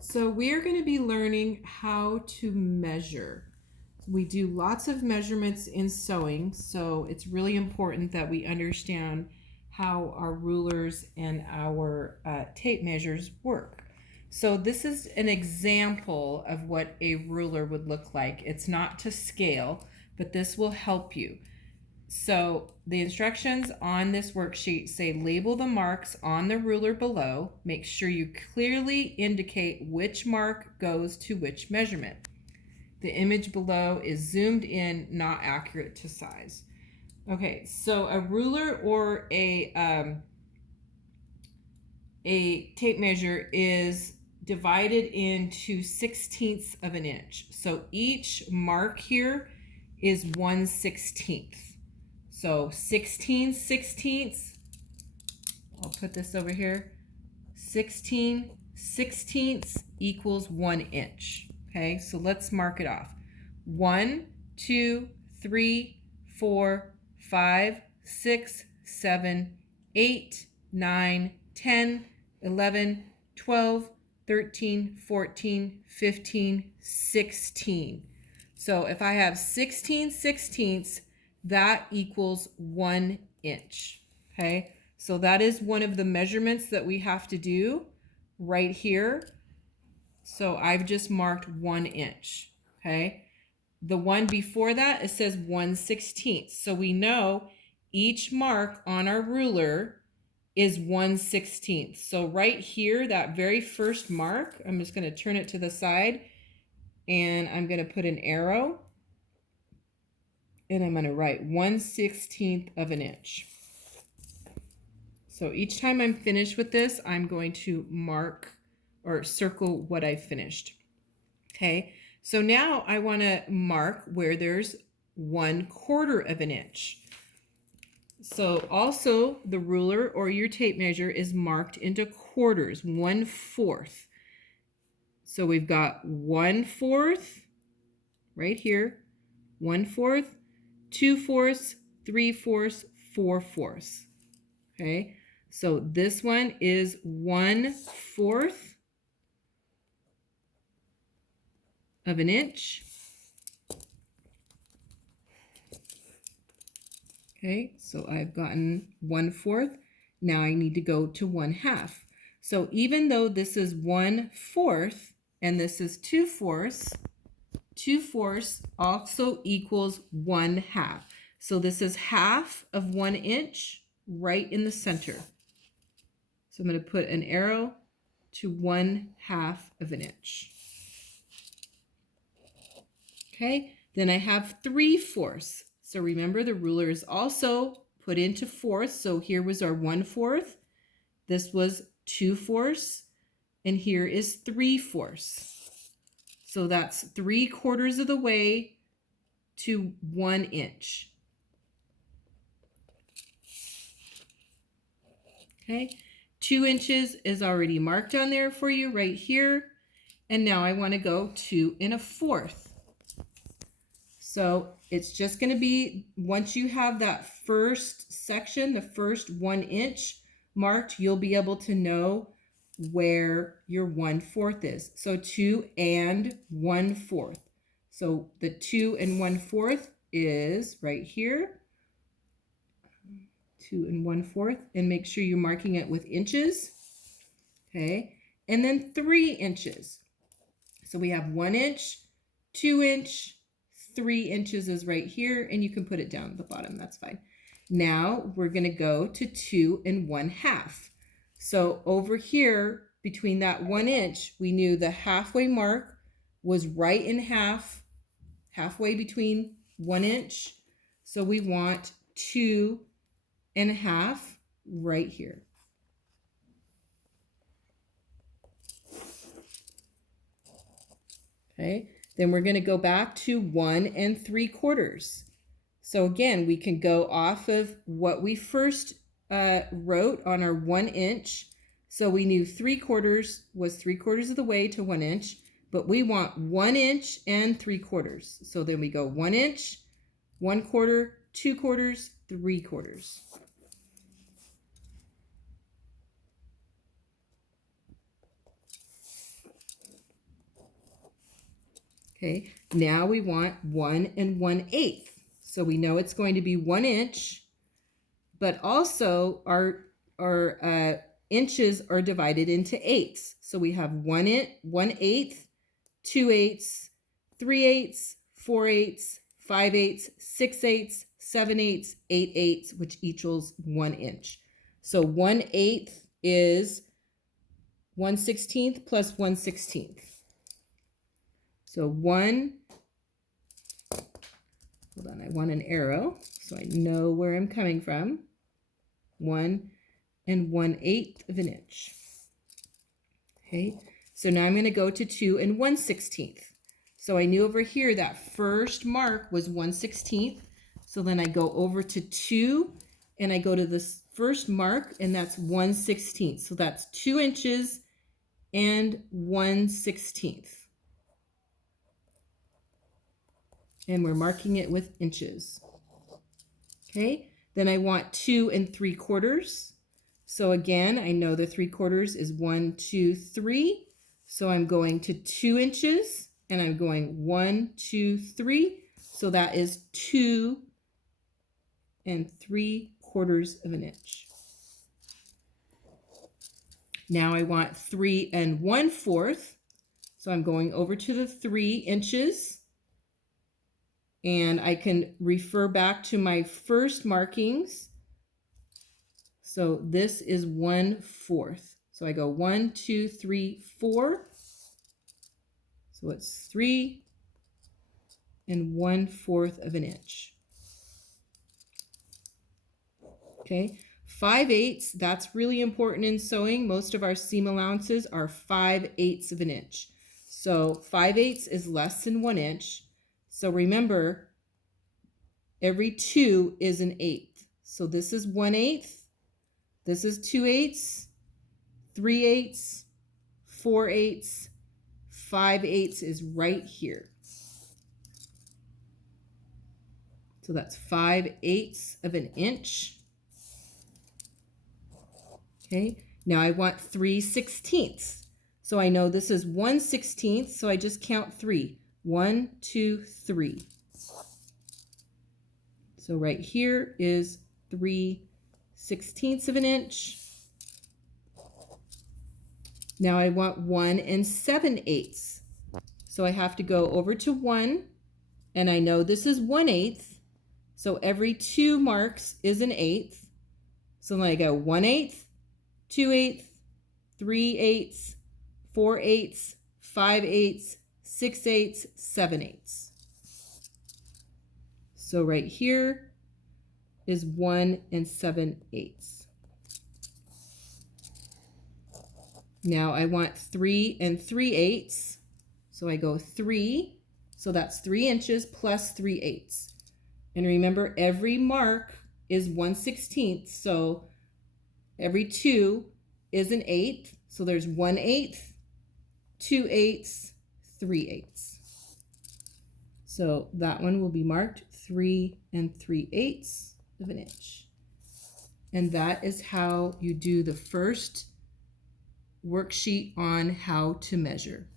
So we're going to be learning how to measure. We do lots of measurements in sewing, so it's really important that we understand how our rulers and our tape measures work. So this is an example of what a ruler would look like. It's not to scale, but this will help you. So the instructions on this worksheet say label the marks on the ruler below. Make sure you clearly indicate which mark goes to which measurement. The image below is zoomed in, not accurate to size. Okay, so a ruler or a tape measure is divided into 1/16 of an inch. So each mark here is 1/16. So 16/16, I'll put this over here, 16/16 equals 1 inch. Okay, so let's mark it off. 1, 2, 3, 4, 5, 6, 7, 8, 9, 10, 11, 12, 13, 14, 15, 16. So if I have 16/16, that equals 1 inch. Okay, so that is one of the measurements that we have to do right here. So I've just marked 1 inch. Okay, the one before that, it says 1/16. So we know each mark on our ruler is 1/16. So right here, that very first mark, I'm just going to turn it to the side and I'm going to put an arrow. And I'm going to write 1/16 of an inch. So each time I'm finished with this, I'm going to mark or circle what I finished. Okay, so now I want to mark where there's 1/4 of an inch. So also the ruler or your tape measure is marked into quarters, 1/4. So we've got 1/4 right here, 1/4, 2/4, 3/4, 4/4. Okay, so this one is 1/4 of an inch. Okay, so I've gotten 1/4. Now I need to go to 1/2. So even though this is 1/4 and this is 2/4, 2/4 also equals 1/2. So this is half of 1 inch right in the center. So I'm going to put an arrow to 1/2 of an inch. Okay, then I have 3/4. So remember the ruler is also put into fourths. So here was our 1/4. This was 2/4. And here is 3/4. So that's 3/4 of the way to 1 inch. Okay, 2 inches is already marked on there for you right here. And now I want to go 2 1/4. So it's just going to be, once you have that first section, the first 1 inch marked, you'll be able to know where your 1/4 is. So 2 1/4. So the 2 1/4 is right here. 2 1/4, and make sure you're marking it with inches. Okay, and then 3 inches. So we have 1 inch, 2 inch, 3 inches is right here, and you can put it down at the bottom, that's fine. Now we're going to go to 2 1/2. So over here, between that 1 inch, we knew the halfway mark was right in half, halfway between 1 inch. So we want 2 1/2 right here. Okay, then we're going to go back to 1 3/4. So again, we can go off of what we first wrote on our 1 inch. So we knew 3/4 was 3/4 of the way to 1 inch, but we want 1 inch and 3/4. So then we go 1 inch, 1/4, 2/4, 3/4. Okay, now we want 1 1/8. So we know it's going to be 1 inch, but also our inches are divided into eighths. So we have 1/8, 2/8, 3/8, 4/8, 5/8, 6/8, 7/8, 8/8, which equals 1 inch. So 1/8 is 1/16 plus 1/16. So hold on, I want an arrow so I know where I'm coming from. 1 1/8 of an inch. Okay, so now I'm going to go to 2 1/16. So I knew over here that first mark was 1/16. So then I go over to 2 and I go to this first mark, and that's 1/16. So that's 2 inches and 1/16. And we're marking it with inches. Okay, then I want 2 3/4. So again, I know the 3/4 is 1, 2, 3. So I'm going to 2 inches and I'm going 1, 2, 3. So that is 2 3/4 of an inch. Now I want 3 1/4. So I'm going over to the 3 inches. And I can refer back to my first markings. So this is 1/4. So I go 1, 2, 3, 4. So it's 3 1/4 of an inch. Okay, 5/8, that's really important in sewing. Most of our seam allowances are 5/8 of an inch. So 5/8 is less than 1 inch. So remember, every 2 is an eighth. So this is 1/8, this is 2/8, 3/8, 4/8, 5/8 is right here. So that's 5/8 of an inch. Okay, now I want 3/16. So I know this is 1/16, so I just count 3. 1, 2, 3. So right here is 3/16 of an inch. Now I want 1 7/8. So I have to go over to 1, and I know this is 1/8. So every 2 marks is an eighth. So then I go 1/8, 2/8, 3/8, 4/8, 5/8, 6/8, 7/8. So right here is 1 7/8. Now I want 3 3/8. So I go 3. So that's 3 inches plus 3/8. And remember, every mark is 1/16. So every 2 is an eighth. So there's 1/8, 2/8, 3/8. So that one will be marked 3 3/8 of an inch. And that is how you do the first worksheet on how to measure.